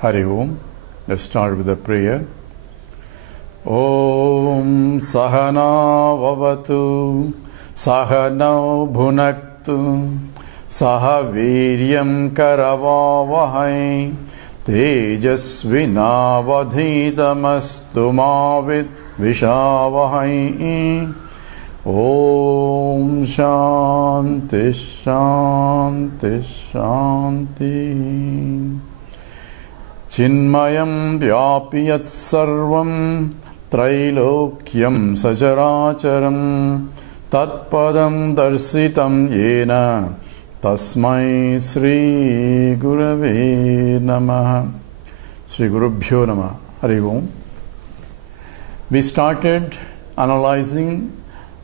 Hari Om. Let's start with a prayer. Om Sahana Vavatu Sahana Bhunaktu Saha Viryam Karavavahai Tejasvinavadhitamastu Mavit Vishavahai. Om Shanti Shanti Shanti. Chinmayam Vyapiyat Sarvam Trailokyam Sacharacharam Tatpadam Darsitam Yena Tasmai Sri Gurave Namaha. Sri Gurubhyo Namaha. Hari Om. We started analyzing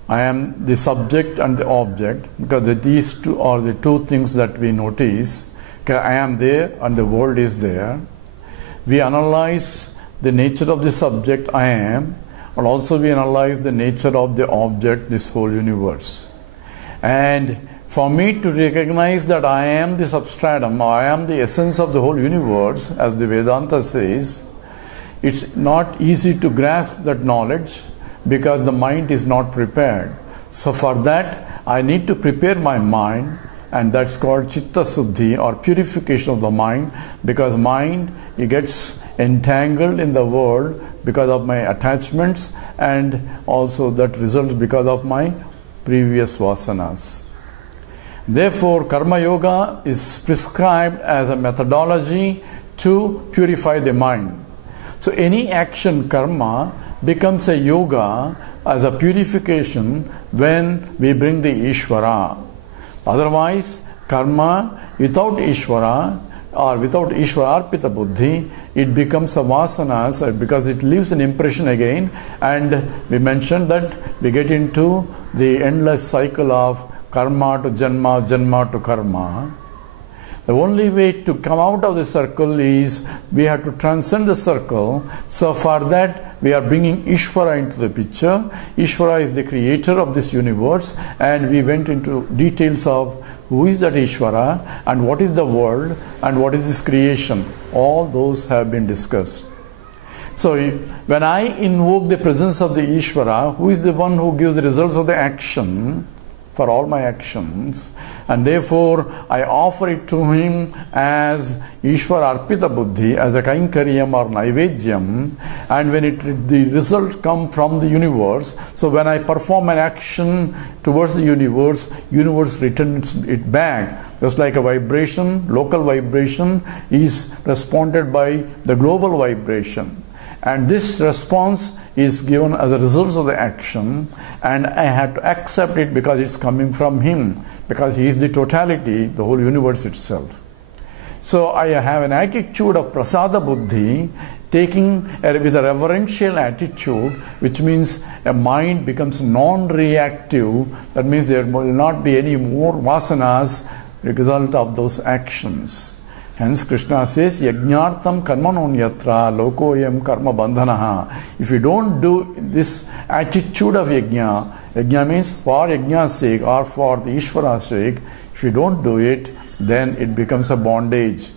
I am the subject and the object, because these two are the two things that we notice. Okay, I am there and the world is there. We analyze the nature of the subject I am, and also we analyze the nature of the object, this whole universe. And for me to recognize that I am the substratum, I am the essence of the whole universe, as the Vedanta says, it's not easy to grasp that knowledge because the mind is not prepared. So for that, I need to prepare my mind, and that's called Chitta Suddhi, or purification of the mind, because mind, it gets entangled in the world because of my attachments, and also that results because of my previous vasanas. Therefore, Karma Yoga is prescribed as a methodology to purify the mind. So any action, karma, becomes a yoga as a purification when we bring the Ishvara. Otherwise, karma without Ishvara or without Ishvara Arpita Buddhi, it becomes a vasanas because it leaves an impression again, and we mentioned that we get into the endless cycle of karma to janma, janma to karma. The only way to come out of the circle is we have to transcend the circle. So for that, we are bringing Ishvara into the picture. Ishvara is the creator of this universe, and we went into details of who is that Ishvara and what is the world and what is this creation. All those have been discussed. So when I invoke the presence of the Ishvara, who is the one who gives the results of the action for all my actions, and therefore I offer it to him as Ishvara Arpita Buddhi, as a Kainkaryam or Naivedyam, and when the result comes from the universe, so when I perform an action towards the universe returns it back, just like a vibration, local vibration is responded by the global vibration. And this response is given as a result of the action, and I have to accept it because it's coming from him, because he is the totality, the whole universe itself. So I have an attitude of prasada buddhi, taking with a reverential attitude, which means a mind becomes non-reactive. That means there will not be any more vasanas result of those actions. Hence Krishna says, Yajnartam karmanon yatra lokoyam karma bandhanaha. If you don't do this attitude of yajna, yajna means for yajna's sake or for the Ishvara's sake, if you don't do it, then it becomes a bondage.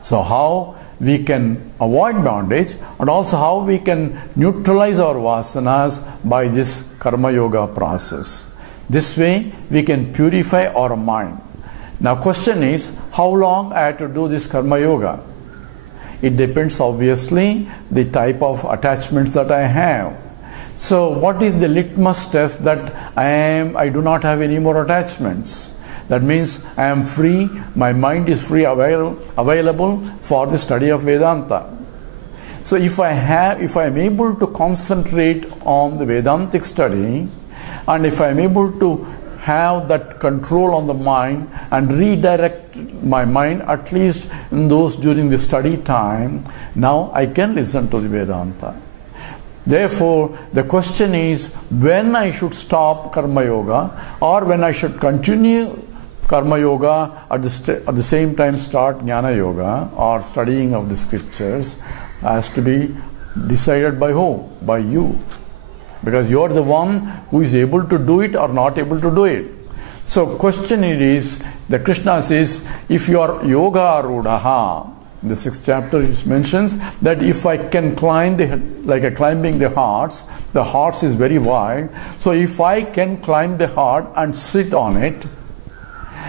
So how we can avoid bondage, and also how we can neutralize our vasanas by this karma yoga process. This way we can purify our mind. Now question is, how long I have to do this karma yoga? It depends obviously the type of attachments that I have. So what is the litmus test that I do not have any more attachments? That means I am free, my mind is free, available for the study of Vedanta. So if I am able to concentrate on the Vedantic study, and if I am able to have that control on the mind and redirect my mind, at least in those during the study time, now I can listen to the Vedanta. Therefore, the question is when I should stop Karma Yoga, or when I should continue Karma Yoga at the same time start Jnana Yoga or studying of the scriptures, has to be decided by who? By you. Because you are the one who is able to do it or not able to do it. So question it is, the Krishna says, if you are yoga arudaha, In the 6th chapter it mentions that if I can climb like climbing the hearts is very wide. So if I can climb the heart and sit on it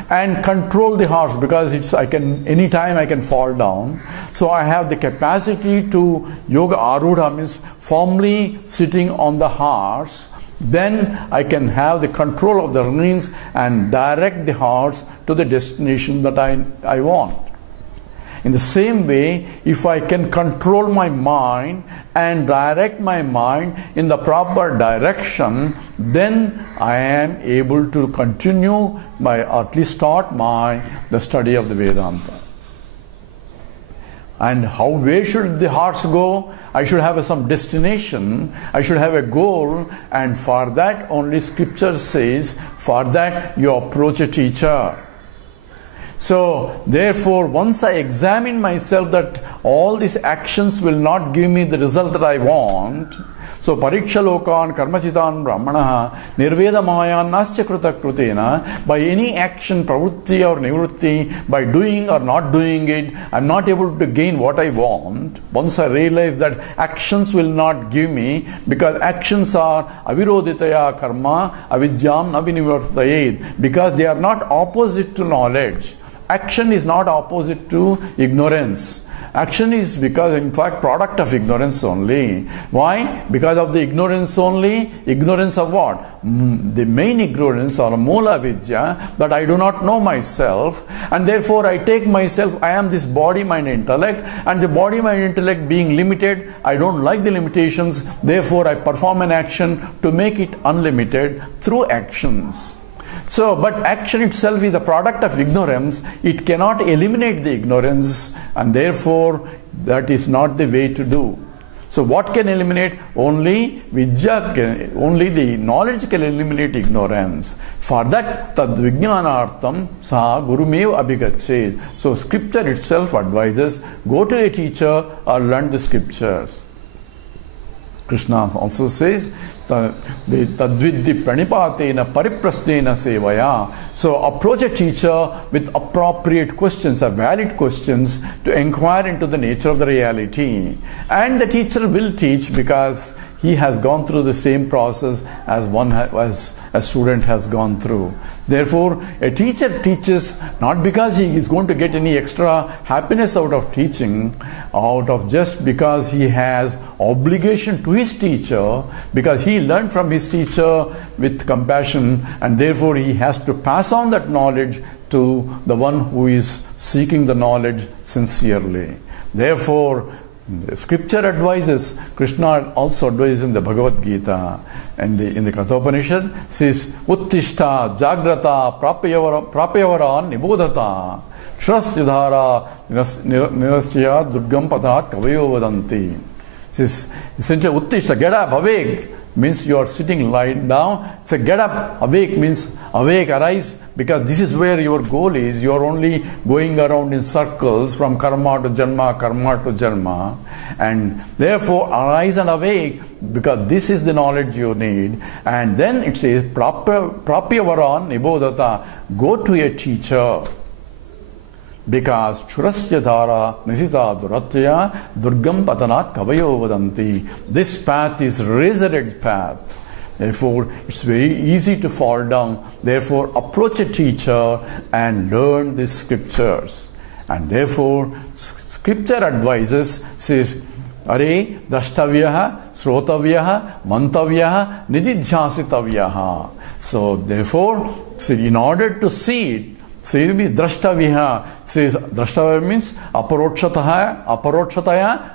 and control the hearts, because anytime I can fall down. So I have the capacity to yoga arudha, means firmly sitting on the hearts. Then I can have the control of the rings and direct the hearts to the destination that I want. In the same way, if I can control my mind and direct my mind in the proper direction, then I am able to continue or at least start the study of the Vedanta. And where should the hearts go? I should have some destination, I should have a goal, and for that only Scripture says, for that you approach a teacher. So, therefore, once I examine myself that all these actions will not give me the result that I want, so pariksha lokan karmachitan brahmanaha nirvedamayan nasya krita krutena, by any action, pravrutti or nivrutti, by doing or not doing it, I am not able to gain what I want. Once I realize that actions will not give me, because actions are aviroditaya karma avidyam navinivartayed, because they are not opposite to knowledge. Action is not opposite to ignorance. Action is in fact product of ignorance only. Why? Because of the ignorance only. Ignorance of what? The main ignorance or mula vidya, that I do not know myself, and therefore I take myself, I am this body, mind, intellect, and the body, mind, intellect being limited, I don't like the limitations, therefore I perform an action to make it unlimited through actions. So, but action itself is a product of ignorance. It cannot eliminate the ignorance, and therefore that is not the way to do. So what can eliminate? Only vidya only the knowledge can eliminate ignorance. For that, tad vijnanartham sa gurumev abhigachet. So Scripture itself advises, go to a teacher or learn the Scriptures. Krishna also says, tadviddi pranipatena pariprasnena sevaya. So approach a teacher with appropriate questions, valid questions, to inquire into the nature of the reality. And the teacher will teach, because he has gone through the same process as a student has gone through. Therefore, a teacher teaches not because he is going to get any extra happiness out of teaching, just because he has obligation to his teacher, because he learned from his teacher with compassion, and therefore he has to pass on that knowledge to the one who is seeking the knowledge sincerely. Therefore, the Scripture advises, Krishna also advises in the Bhagavad Gita, and in the Kathopanishad says, Uttishta jagrata prapyavara nibodhata shrasya nirasya durgam patat kavayo vadanti. Says essentially, Uttishta, get up, awake, means you are sitting, lying down. So get up, awake means awake, arise, because this is where your goal is. You are only going around in circles from karma to janma, and therefore arise and awake, because this is the knowledge you need. And then it says prapyavaran nibodhata, go to a teacher, because churasya dhara nisita duratya durgam patanat kavayo vadanti. This path is razor-edged path. Therefore, it's very easy to fall down. Therefore, approach a teacher and learn the Scriptures. And therefore, Scripture advises, says, Are drashtavyaha, srotavyaha, mantavyaha, nididhyasitavyaha. So, therefore, in order to see it, say means drashtavyaha. Says drashtavya means aparokshataya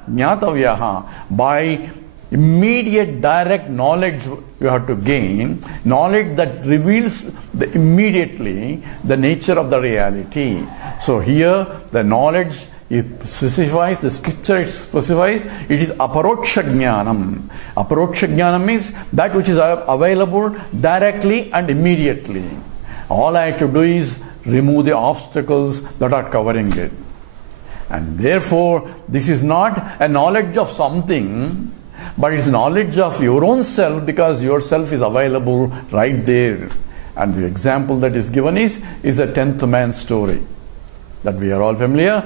jnatavyaha. By immediate direct knowledge you have to gain, knowledge that reveals immediately the nature of the reality. So here the knowledge it specifies, the Scripture specifies, it is aparoksha jnanam. Aparoksha jnanam means that which is available directly and immediately. All I have to do is remove the obstacles that are covering it. And therefore, this is not a knowledge of something, but it's knowledge of your own self, because your self is available right there. And the example that is given is the 10th man story. that we are all familiar.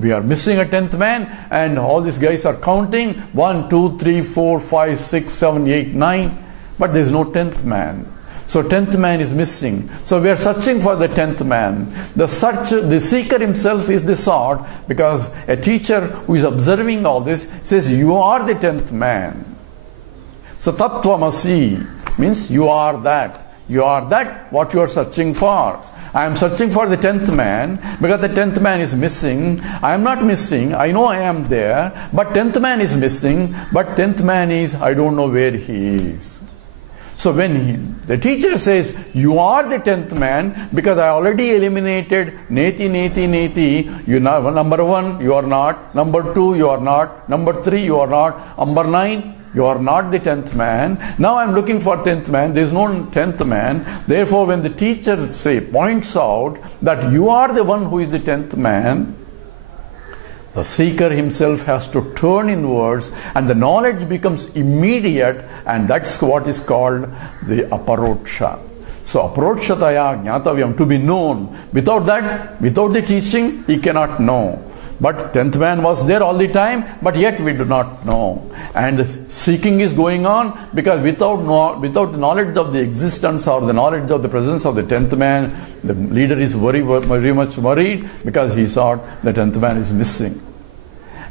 We are missing a 10th man, and all these guys are counting 1, 2, 3, 4, 5, 6, 7, 8, 9, but there is no 10th man. So 10th man is missing. So we are searching for the 10th man. The seeker himself is the sought, because a teacher who is observing all this says, you are the 10th man. So tattvamasi means you are that. You are that what you are searching for. I am searching for the 10th man because the 10th man is missing. I am not missing. I know I am there. But 10th man is missing. But 10th man is, I don't know where he is. So when the teacher says, you are the 10th man, because I already eliminated neti, neti, neti. You know, number 1, you are not. Number 2, you are not. Number 3, you are not. Number 9, you are not the 10th man. Now I am looking for 10th man. There is no 10th man. Therefore, when the teacher points out that you are the one who is the 10th man, the seeker himself has to turn inwards, and the knowledge becomes immediate, and that's what is called the aparoksha. So aparokshataya jnatavyam, to be known. Without that, without the teaching, he cannot know. But 10th man was there all the time, but yet we do not know. And the seeking is going on, because without knowledge of the existence or the knowledge of the presence of the 10th man, the leader is very much worried, because he thought the 10th man is missing.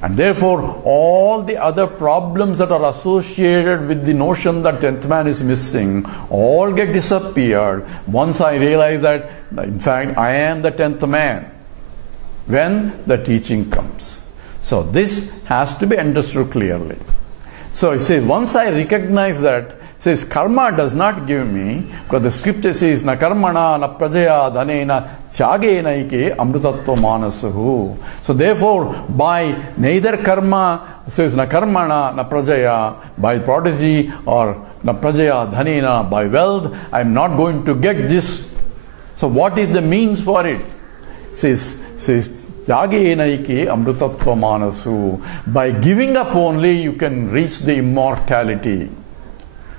And therefore, all the other problems that are associated with the notion that 10th man is missing all get disappeared once I realize that, in fact, I am the 10th man, when the teaching comes. So this has to be understood clearly. So it says, once I recognize that, says karma does not give me, because the scripture says, na karmana, na prajaya, dhanena, tyagena ike amrutatva manasahu. So therefore, by neither karma, says na karmana, na prajaya, by prodigy, or na prajaya, dhanena, by wealth, I am not going to get this. So what is the means for it? Says Tyagena amrutatva manasu. By giving up only you can reach the immortality.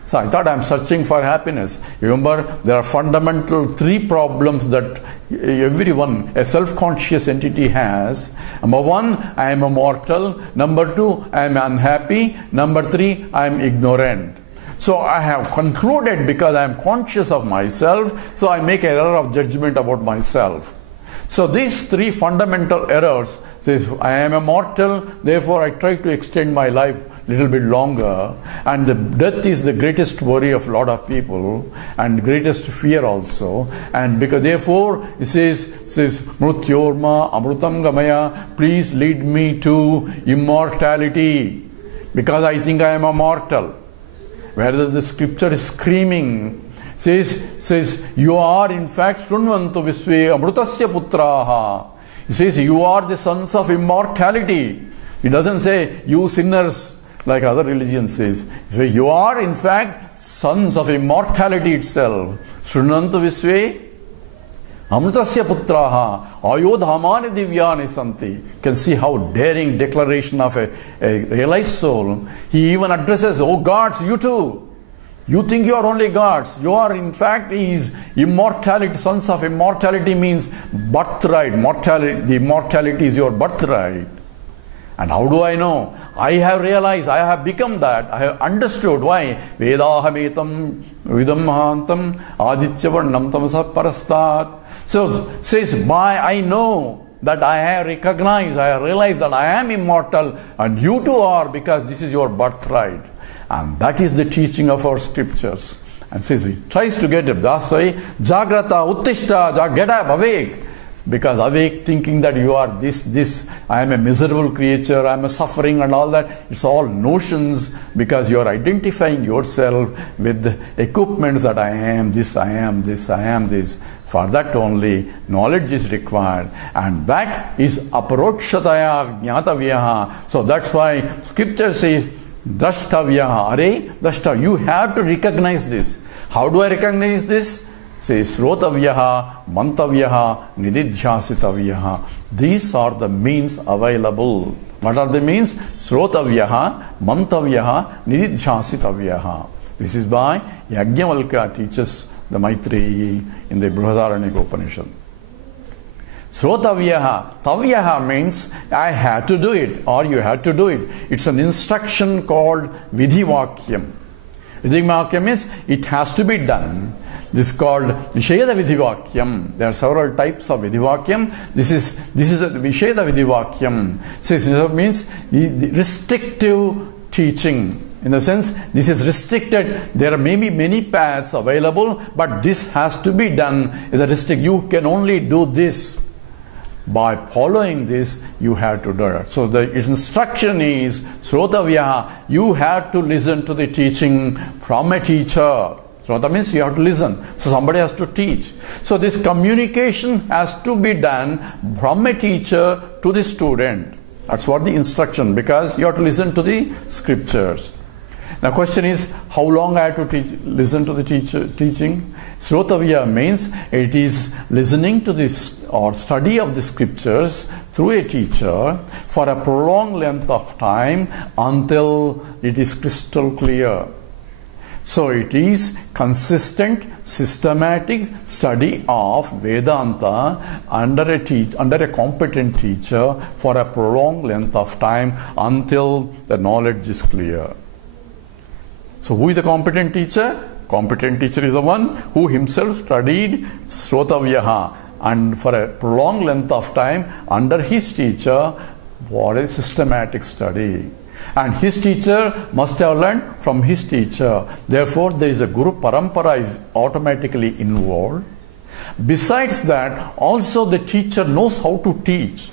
So I thought I am searching for happiness. Remember, there are fundamental 3 problems that everyone, a self-conscious entity has. Number 1, I am immortal. Number 2, I am unhappy. Number 3, I am ignorant. So I have concluded, because I am conscious of myself, so I make an error of judgment about myself. So these 3 fundamental errors, says I am immortal, therefore I try to extend my life a little bit longer, and the death is the greatest worry of a lot of people, and greatest fear also, and because therefore it says Mrutyorma Amrutam Gamaya, please lead me to immortality, because I think I am immortal. Whereas the scripture is screaming, says you are in fact Shrunvantu Visve Amrutasya Putraha. It says you are the sons of immortality. It doesn't say you sinners like other religions says. You are in fact sons of immortality itself. Shrunvantu Visve Amrutasya Putraha Ayodhamani Divyani Santi. You can see how daring declaration of a realized soul. He even addresses, oh gods, you too. You think you are only gods. You are in fact is immortality. Sons of immortality means birthright. Mortality, the immortality is your birthright. And how do I know? I have realized, I have become that. I have understood why. Vedahametam vidam mahantam adityavarnam tamasa parastat. So says, by I know that I have recognized, I have realized that I am immortal, and you too are, because this is your birthright. And that is the teaching of our scriptures. And says he tries to get it. That's why Jagrata, Uttishta, get up, awake. Because awake thinking that you are this, I am a miserable creature, I am a suffering and all that. It's all notions, because you are identifying yourself with the equipment that I am this, I am this, I am this. For that only knowledge is required, and that is aparokshataya jnatavyaha. So that's why scripture says, Drashtavyaha, are, drashta, you have to recognize this. How do I recognize this? Says Srotavyaha, Mantavyaha, Nididhyasitavyaha. These are the means available. What are the means? Srotavyaha, Mantavyaha, Nididhyasitavyaha. This is by Yajnavalkya teaches the Maitreyi in the Brihadaranyaka Upanishad. Srotavyaha, tavyaha means I had to do it or you had to do it. It's an instruction called vidhivakyam. Vidhivakyam means it has to be done. This is called Visheda Vidhivakyam. There are several types of Vidhivakyam. This is a Visheda Vidhivakyam. So it means the restrictive teaching. In the sense, this is restricted. There are maybe many paths available, but this has to be done. You can only do this. By following this, you have to do it. So the instruction is, Srotavyaha, you have to listen to the teaching from a teacher. So that means you have to listen. So somebody has to teach. So this communication has to be done from a teacher to the student. That's what the instruction, because you have to listen to the scriptures. Now question is, how long I have to listen to the teaching? Srotavya means it is listening to this or study of the scriptures through a teacher for a prolonged length of time until it is crystal clear. So it is consistent, systematic study of Vedanta under a competent teacher for a prolonged length of time until the knowledge is clear. So who is the competent teacher? Competent teacher is the one who himself studied Srotavyaha and for a prolonged length of time under his teacher for a systematic study. And his teacher must have learned from his teacher. Therefore, there is a Guru Parampara is automatically involved. Besides that, also the teacher knows how to teach.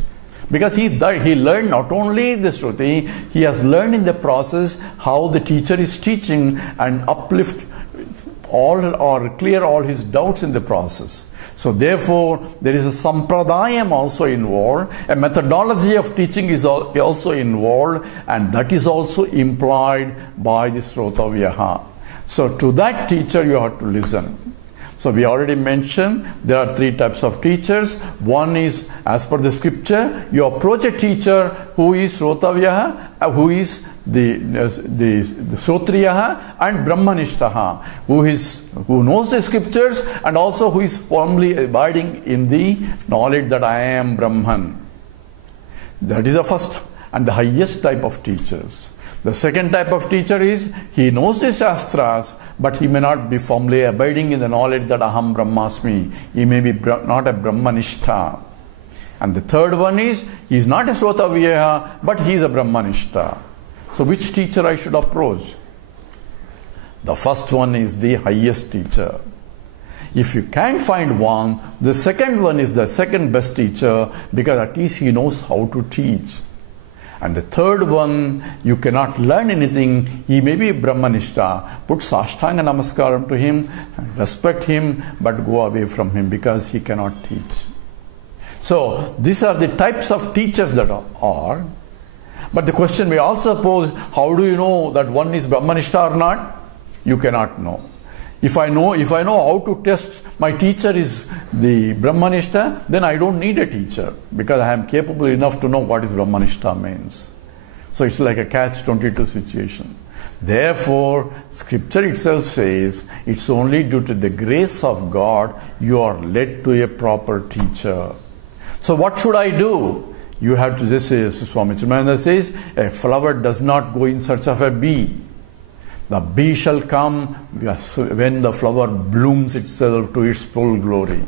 Because he learned not only the Shruti, he has learned in the process how the teacher is teaching and uplift all or clear all his doubts in the process. So therefore, there is a sampradayam also involved, a methodology of teaching is also involved, and that is also implied by the Srotavyaha. So to that teacher you have to listen. So we already mentioned there are three types of teachers. One is, as per the scripture, you approach a teacher who is Srotavyaha, who is the Srotriyaha and Brahmanishtaha, who knows the scriptures and also who is firmly abiding in the knowledge that I am Brahman. That is the first and the highest type of teachers. The second type of teacher is, he knows the Shastras, but he may not be firmly abiding in the knowledge that Aham Brahmasmi. He may be not a Brahmanishta. And the third one is, he is not a Srotavyaha, but he is a Brahmanishta. So which teacher I should approach? The first one is the highest teacher. If you can't find one, the second one is the second best teacher, because at least he knows how to teach. And the third one, you cannot learn anything. He may be Brahmanishta. Put Sashtanga Namaskaram to him, respect him, but go away from him because he cannot teach. So these are the types of teachers that are. But the question we also pose, how do you know that one is Brahmanishta or not? You cannot know. If I know how to test my teacher is the Brahmanishta, then I don't need a teacher because I am capable enough to know what is Brahmanishta means. So it's like a catch-22 situation. Therefore, scripture itself says it's only due to the grace of God you are led to a proper teacher. So what should I do? You have to just say, as Swami Chinmayananda says, a flower does not go in search of a bee. The bee shall come when the flower blooms itself to its full glory.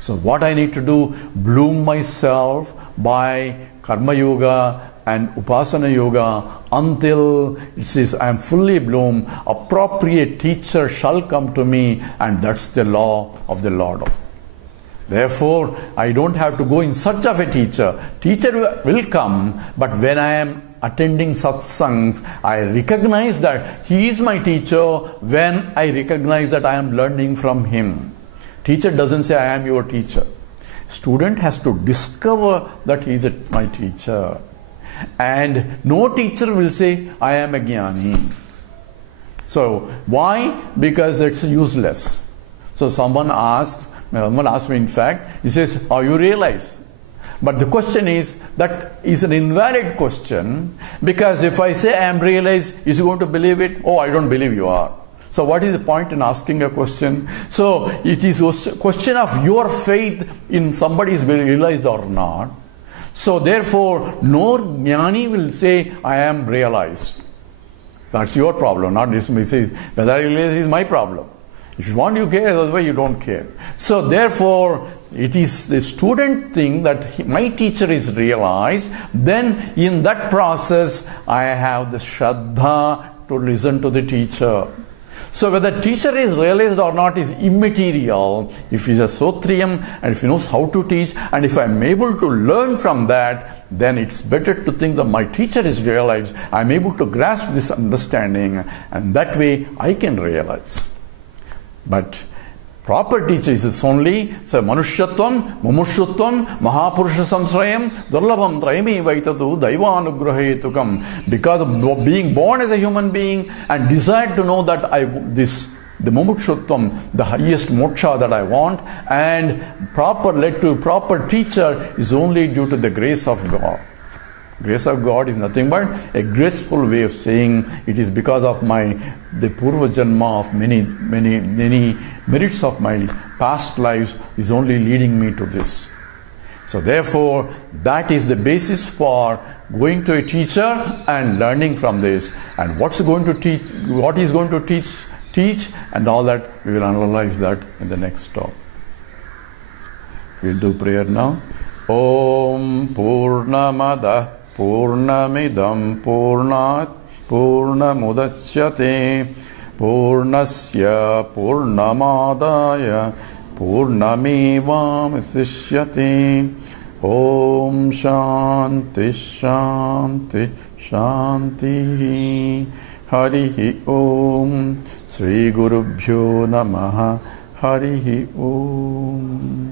So what I need to do? Bloom myself by Karma Yoga and Upasana Yoga until it says I am fully bloomed. Appropriate teacher shall come to me, and that's the law of the Lord. Therefore, I don't have to go in search of a teacher. Teacher will come, but when I am attending satsangs, I recognize that he is my teacher when I recognize that I am learning from him. Teacher doesn't say I am your teacher. Student has to discover that he is my teacher. And no teacher will say I am a jnani. So why? Because it's useless. So someone asked me, in fact, he says, oh, you realize? But the question is, that is an invalid question, because if I say I am realized, is he going to believe it? Oh, I don't believe you are. So what is the point in asking a question? So it is a question of your faith in somebody is realized or not. So therefore, no jnani will say, I am realized. That's your problem, not this. Whether I realize is my problem. If you want, you care, otherwise you don't care. So therefore, it is the student thing that my teacher is realized. Then in that process, I have the shraddha to listen to the teacher. So whether teacher is realized or not is immaterial. If he is a sotrium and if he knows how to teach and if I am able to learn from that, then it's better to think that my teacher is realized. I am able to grasp this understanding and that way I can realize. But proper teacher is only Manushyatvam, Mumushutvam, Mahapurusha Samsrayam, Durlabham Traimi Vaitatu, Daivanugrahetukam. Because of being born as a human being and desire to know that the Mumukshutvam, the highest moksha that I want, and led to proper teacher is only due to the grace of God. Grace of God is nothing but a graceful way of saying it is because of the Purva Janma of many merits of my past lives is only leading me to this. So therefore, that is the basis for going to a teacher and learning from this. And what is going to teach and all that, we will analyze that in the next talk. We'll do prayer now. Om Purnamada Purnamidam Purnat Purnamudachyate Purnasya Purnamadaya Purnamevamsishyate. Om Shanti Shanti Shanti. Harihi Om. Sri Gurubhyo Namaha. Harihi Om.